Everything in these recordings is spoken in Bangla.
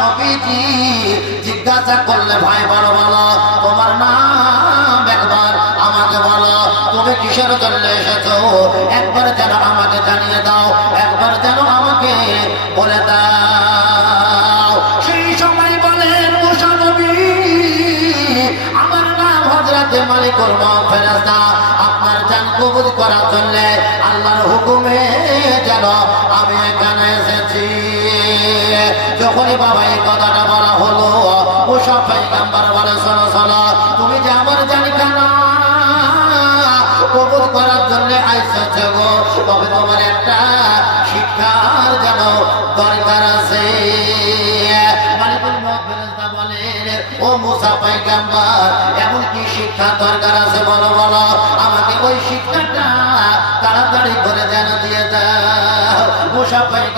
নবীজি জিজ্ঞাসা করলে, ভাই, বলো বলো, তোমার নাম একবার আমাকে বলো, তুমি কিসের জন্য এসেছ? যখনই বাবা এই কথাটা বলা হলো মুসা পাইগাম্বার বলে, শোনো শোনো, তুমি যে আমার জানি কেন কবুল করার জন্য আইসেছ গো। তবে তোমার একটা শিক্ষার যেন দরকার আছে। ও মুসা পাইগাম্বার এমন কি শিক্ষা দরকার আছে? বলো বলো, আমাকে ওই শিক্ষাটা তাড়াতাড়ি করে যেন দিয়ে দাও। মুসা পাইগাম্বার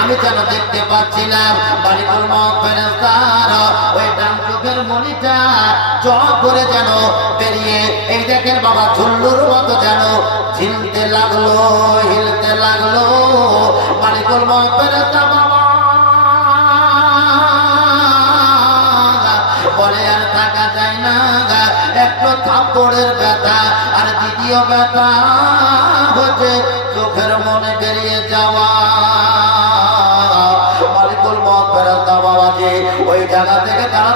আমি যেন দেখতে পাচ্ছিলাম বালিকুল মহাফেরাস্তার ওই ডান চোখের মনিটা জ করে যেন বেরিয়ে এই দেখেন বাবা ঝুল্লুর মতো যেন ঝিলতে লাগল, হিলতে লাগল মালিকুল মহাফেরাস্তা বাবা। বলে আর থাকা যায় না। একটু থাপ্পড়ের ব্যথা। আর দ্বিতীয় ব্যথা হচ্ছে চোখের মনে বেরিয়ে যাওয়া। মালিকুল মত ফেরত বাবা যে ওই জায়গা থেকে তাড়াতাড়ি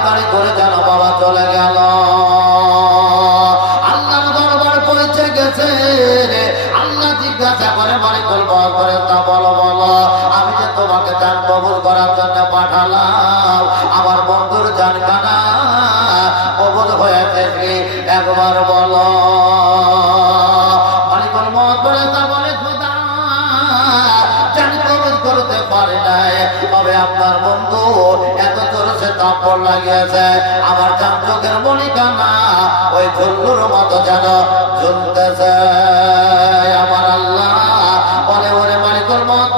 লাগিয়েছে আমার জান চোখের মনিকানা ওই ঝুল্লুর মতো যেন ঝুলতেছে। আমার আল্লাহ বলে বলে মত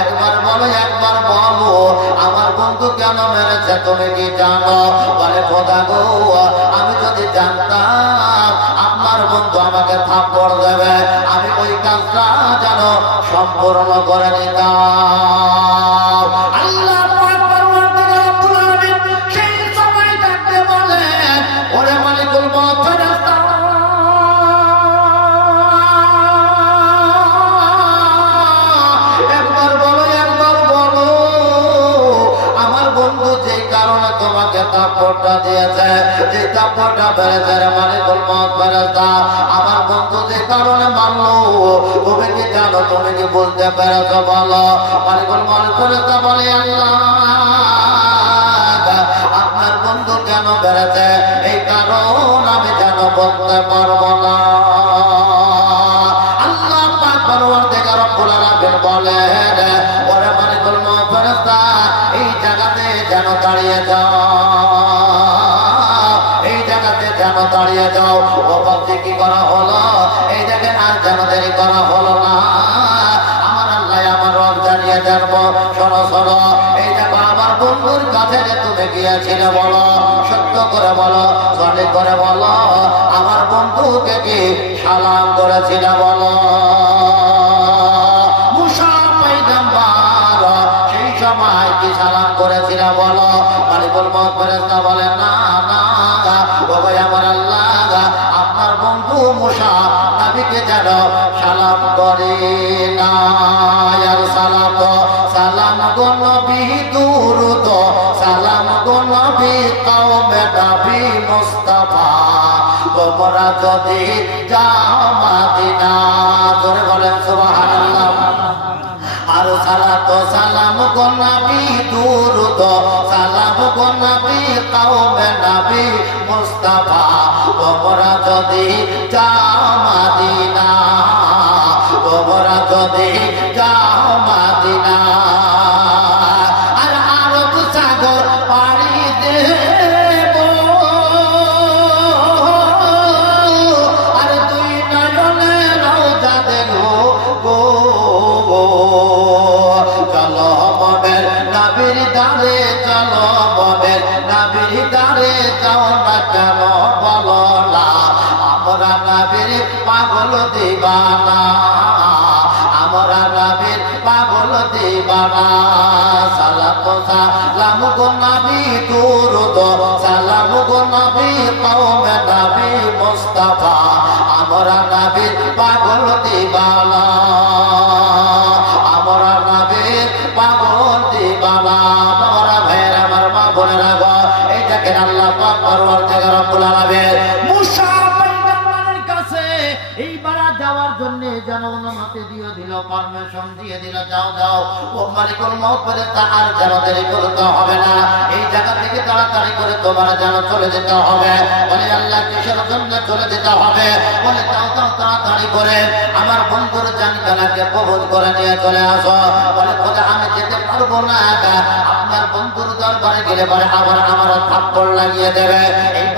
একবার বলো একবার বলো, আমার বন্ধু কেন মেরেছে তুমি কি জানো? বলে, খোদা গো, আমি যদি জানতাম আপনার বন্ধু আমাকে থাপ্পড় দেবে, আমি ওই কাজটা যেন সম্পূর্ণ করে নিতাম। তাপড়টা দিয়েছে। যে তাপড়টা বেড়েছে রে মালিকুল মত ফেরেশতা। আমার বন্ধু যে কারণে তুমি কি জানো, তুমি কি বুঝতে বলো? মানে গোলমত করেছে বলে, আল্লাহ, আপনার বন্ধু কেন বেড়েছে এই কারণ আমি যেন বলতে পারব না। গিয়েছিলে বলো সত্য করে বলো সঠিক করে বলো আমার বন্ধুকে কি সালাম করেছিল বলো? গো নবী কওমে নবী মুস্তাফা, তোমরা যদি যাও মাদিনা। জোরে বলেন সুবহানাল্লাহ। আর সালাত সালাম গো নবী, দুরুদ সালাম গো নবী, কওমে নবী মুস্তাফা, তোমরা যদি যাও মাদিনা। যদি Yeah. পাগল দিবানা সালাম সালাম গো নবী দুরুদ, সালাম গো নবী কওমে নবী মুস্তাফা, আমরা নাবির পাগল দিবানা আমরা নাবির পাগল দিবানা আমরা ভাইয়ের আমার মা বোনেরা গো, এই দেখেন আল্লাহ পাক পরওয়ারদিগার রব্বুল আলামিন দিয়ে দিল পারমিশন দিয়ে দিল, যাও যাও। ও মালিকুল মউত করে তা আর যেন দেরি করতে হবে না। এই জায়গা থেকে তাড়াতাড়ি করে তোমার যেন চলে যেতে হবে। বলে, আল্লাহ, কিসের জন্য চলে যেতে হবে? বলে তাও তাও তাড়াতাড়ি করে। আমার বন্ধুর জানকালাকে কবজ করে নিয়ে চলে আসো। বলে, খোদা, আমি যেতে পারব না। আপনার বন্ধুর দরবারে গেলে পরে আবার আমার থাপ্পড় লাগিয়ে দেবে। একটা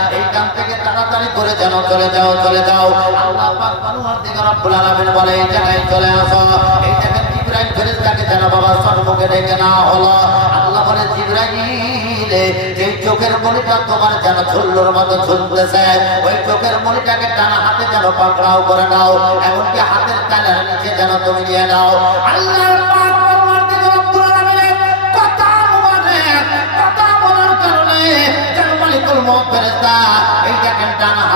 করে যেন চলে যাও চলে যাও। আল্লাহ বলে, এই জায়গায় চলে আসো। এই জায়গায় জিবরাইল ফেরেশতাকে যেন বাবা সম্মুখে ডেকে না হলো। আল্লাহ বলে, জিবরাইল এই চোখের মনিটা তোমার যেন মতো ওই চোখের মনিটাকে টানা হাতে যেন পাকড়াও করে নাও, এমনকি হাতের নিচে যেন তুমি নিয়ে নাও। আল্লাহ কথা বলার কারণে মালিকুল এই দেখেন টানা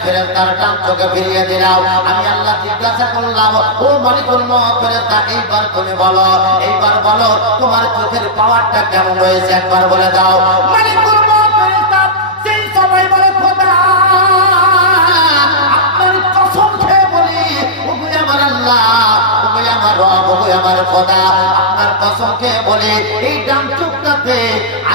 জিবরাইল ফেরেশতার ডান চোখে ফিরিয়ে দিলাম আমি আল্লাহ জিজ্ঞাসা করলাম, ও মালিকুল মউত ফেরেশতা, এইবার তুমি বলো, এইবার বলো, তোমার চোখের পাওয়ারটা কেমন রয়েছে? একবার বলে দাও। মালিকুল আমার খোদা, আপনার কসম খেয়ে বলি, এই ডান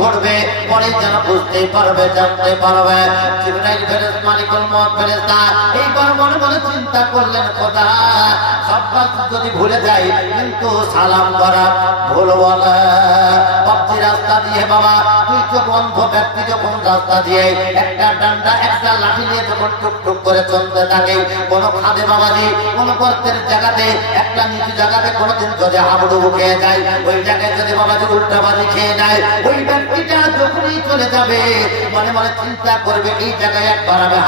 ঘটবে পরে যেন বুঝতে পারবে, জানতে পারবে। জিবরাইল মনে মনে চিন্তা করলেন কথা সব যদি ভুলে যাই, কিন্তু সালাম করা ভুলব না রাস্তা দিয়ে, বাবা, তুই চোখ অন্ধ ব্যক্তি যখন রাস্তা দিয়ে একটা ডান্ডা, একটা লাঠি নিয়ে যখন করে চলতে থাকে, কোনো খাদে কোনো গর্তের জায়গাতে, একটা নিচু জায়গাতে কোনোদিন যদি হাবুডুবু খেয়ে যায়, ওই জায়গায় যদি উল্টাবাজি খেয়ে ওই ব্যক্তিটা যখনই চলে যাবে, মনে মনে চিন্তা করবে, এই জায়গায় একবার আমি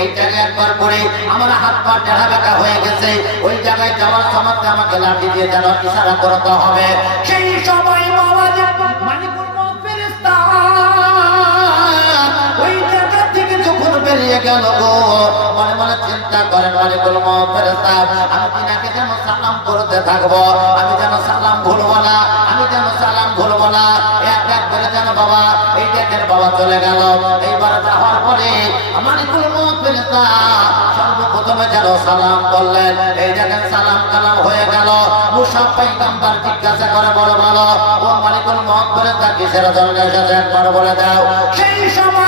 এই জায়গায় একবার করে আমার হাত পা হয়ে গেছে, ওই জায়গায় যাওয়ার সময় আমাকে লাঠি দিয়ে যেন ইশারা করতে হবে। সেই সময় গেল গো? মনে মনে চিন্তা করেন মালিকুল মত ফেরেশতা আমি তিনাকে যেন সালাম করতে থাকব, আমি যেন সালাম ভুলবো না, আমি যেন সালাম ভুলবো না। এক এক করে যেন বাবা, এই দেখেন বাবা চলে গেল। এইবার যাওয়ার পরে মালিকুল মত ফেরেশতা সর্বপ্রথমে যেন সালাম করলেন। এই দেখেন সালাম কালাম হয়ে গেল। মুসা পাইগাম্বার জিজ্ঞাসা করে বড় ভালো ও মালিকুল মহৎ করে তা কিসের জন্য এসেছেন বড় বলে দাও। সেই সময়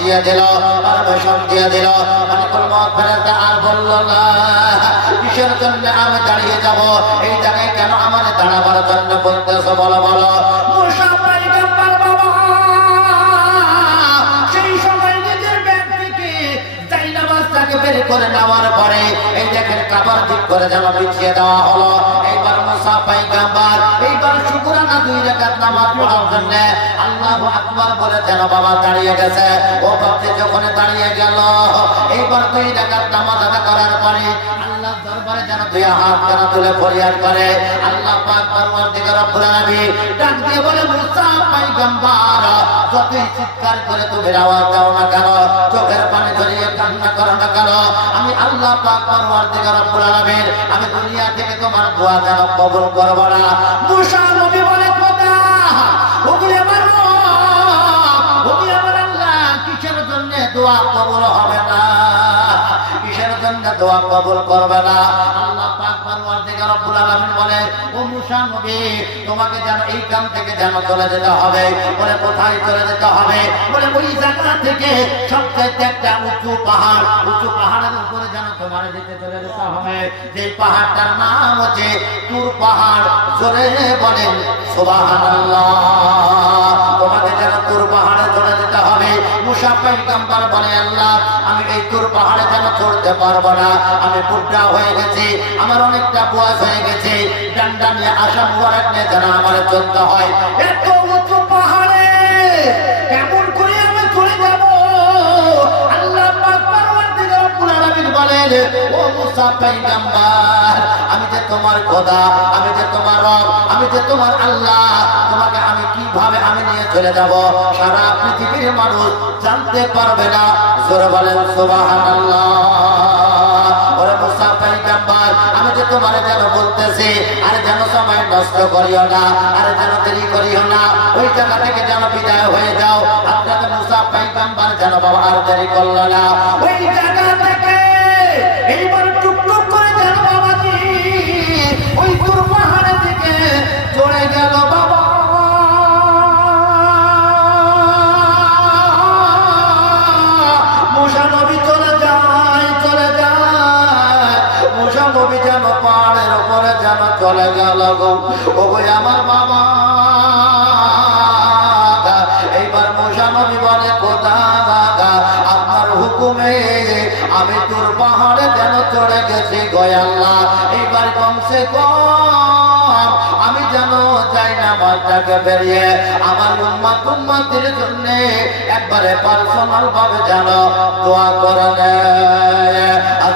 দিয়ে দিল পারমিশন দিয়ে দিল। মহাপরের আর বলল না, কিসের জন্য আমি দাঁড়িয়ে যাব? এই জায়গায় কেন আমার দাঁড়াবার জন্য বলতেছো? বলো বলো। বের করে নেওয়ার পরে এই দেখেন কাবার দিক করে যেন বিছিয়ে দেওয়া হলো। মুসা পাইগাম্বার এইবার শুকুরানা দুই রেখাত নামাজ পড়ার জন্য আল্লাহ আকবার বলে যেন বাবা দাঁড়িয়ে গেছে। ও বাপে যখন দাঁড়িয়ে গেল, এইবার দুই রেখাত নামাজ আদা করার পরে আল্লাহ দরবারে যেন দুই হাত যেন তুলে ফরিয়াদ করে। আল্লাহ পাক পরমার দিকে রব্বুল আলামিন ডাক দিয়ে বলে মুসা পাইগাম্বার যতই চিৎকার করে তুমি আওয়াজ দাও না কেন? চোখের পানি ধরিয়ে কান্না করো না কেন? আমি আল্লাহ পাক পরমার দিকে রব্বুল আলামিন আমি দুনিয়া থেকে তোমার দোয়া যেন কবুল করব না। মুসা নবী বলে খোদা ওগুলি আমার রব, আমার আল্লাহ কিসের জন্য দোয়া কবুল জন্য দোয়া কবুল করবে না। আল্লাহ পাক রব্বুল আলামিন বলে, ও মুসা নবী, তোমাকে যেন এই থেকে যেন চলে যেতে হবে। বলে, কোথায় চলে যেতে হবে? বলে, ওই জায়গা থেকে সবচেয়ে একটা উঁচু পাহাড়, উঁচু পাহাড়ের উপরে যেন তোমার যেতে চলে যেতে হবে। যে পাহাড়টার নাম হচ্ছে তুর পাহাড়। জোরে তোমাকে যেন তুর পাহাড়ে চলে যেতে হবে। মুসা বলে, আল্লাহ, আমি এই তুর পাহাড়ে যেন চড়তে পারব না। আমি বুদ্ধা হয়ে গেছি, আমার অনেকটা বয়স হয়ে গেছে। ডান্ডা নিয়ে আসা মুবারক নিয়ে যেন আমার চলতে হয়। এত উঁচু পাহাড়ে কেমন করে আমি চলে যাব। আমি যে তোমার খোদা, আমি যে তোমার রব, আমি যে তোমার আল্লাহ, তোমাকে আমি কীভাবে চলে যাব। সারা পৃথিবীর মানুষ জানতে পারবে না। জোরে বলেন, সুবহানাল্লাহ। আমি যে আর যেন নষ্ট করিও না, আর যেন করিও না, ওই জায়গা থেকে যেন বিদায় হয়ে যাও। বাবা করল না। গেছি গয়াল্লা এইবার কমসে কম। আমি যেন যাই না বাচ্চাকে বেরিয়ে, আমার উম্মা তুম্মাদের জন্য একবারে পার্সোনাল ভাবে যেন দোয়া করে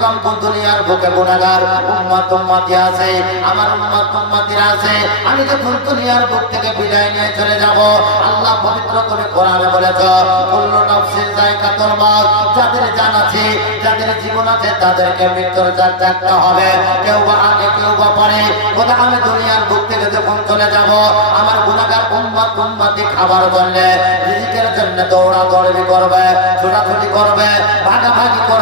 তো দুনিয়ার বুকে গুনাহগার উম্মত উম্মতি আছে, আমার উম্মত আছে। আমি যখন দুনিয়ার বুক থেকে বিদায় নিয়ে চলে যাব, আল্লাহ পবিত্র করে কোরআনে বলেছে, কুল্লু নাফসিন মাউত, যাদের জান আছে, যাদের জীবন আছে, তাদেরকে মৃত্যুর থাকতে হবে। কেউ বা আগে, কেউ বা পরে। কোথা আমি দুনিয়ার বুক থেকে যখন চলে যাব, আমার গুণাগার উম্মত উম্মতি খাবার জন্য, রিজিকের জন্য দৌড়া দৌড়ি করবে, ছোটাছুটি করবে, ভাগাভাগি করবে